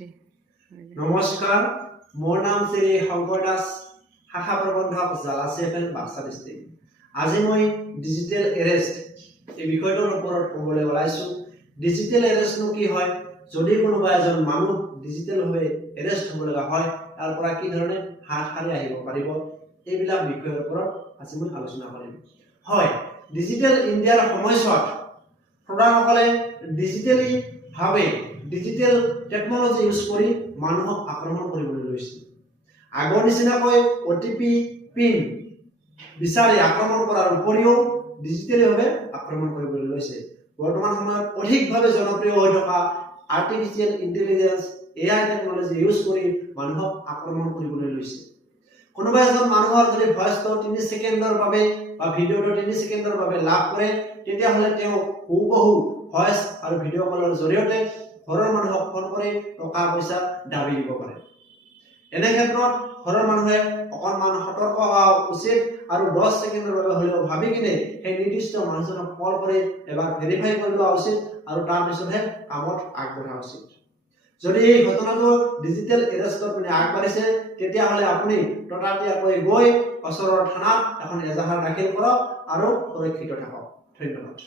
নমস্কাৰ, মোৰ নাম শ্ৰী শংকৰ দাস, শাখা প্ৰবন্ধক জালাচিএফএল বাক্সা ডিষ্ট্ৰিক্ট। আজি মই ডিজিটেল এৰেষ্ট এই বিষয়টোৰ ওপৰত ক'বলৈ ওলাইছো। ডিজিটেল এৰেষ্টনো কি হয়, যদি কোনোবা এজন মানুহ ডিজিটেলভাৱে এৰেষ্ট হ'ব লগা হয়, তাৰ পৰা কি ধৰণে হাত সাৰি আহিব পাৰিব, এইবিলাক বিষয়ৰ ওপৰত আজি মই আলোচনা কৰিম। হয়, ডিজিটেল ইণ্ডিয়াৰ সময়ছোৱাত প্ৰধানসকলে ডিজিটেল টেকনলজি ইউজ কৰি মানুহক আক্ৰমণ কৰিবলৈ লৈছে। আগৰ নিচিনাকৈ OTP পিন বিচাৰি আক্ৰমণ কৰাৰ উপৰিও ডিজিটেলভাৱে আক্ৰমণ কৰিবলৈ লৈছে। বৰ্তমান সময়ত অধিকভাৱে জনপ্ৰিয় হৈ থকা artificial intelligence AI technology use কৰি মানুহক আক্ৰমণ কৰিবলৈ লৈছে। কোনোবা এজন মানুহৰ যদি ভয়েসটো 3 ছেকেণ্ডৰ বাবে বা ভিডিঅ'টো 3 ছেকেণ্ডৰ বাবে লাভ কৰে, তেতিয়াহ'লে তেওঁ হুবহু ভয়েস আৰু ভিডিঅ' কলৰ জৰিয়তে ঘৰৰ মানুহক ফোন কৰি টকা পইচা দাবী দিব পাৰে। এনে ক্ষেত্ৰত ঘৰৰ মানুহে অকণমান সতৰ্ক হোৱা উচিত আৰু 10 ছেকেণ্ডৰ বাবে হ'লেও ভাবি কিনে সেই নিৰ্দিষ্ট মানুহজনক কল কৰি এবাৰ ভেৰিফাই কৰি লোৱা উচিত আৰু তাৰ পিছতহে কামত আগবঢ়া উচিত। যদি এই ঘটনাটো ডিজিটেল এৰেষ্টৰ পিনে আগবাঢ়িছে, তেতিয়াহ'লে আপুনি ততাতৈয়াকৈ গৈ ওচৰৰ থানাত এখন এজাহাৰ দাখিল কৰক আৰু সুৰক্ষিত থাকক। ধন্যবাদ।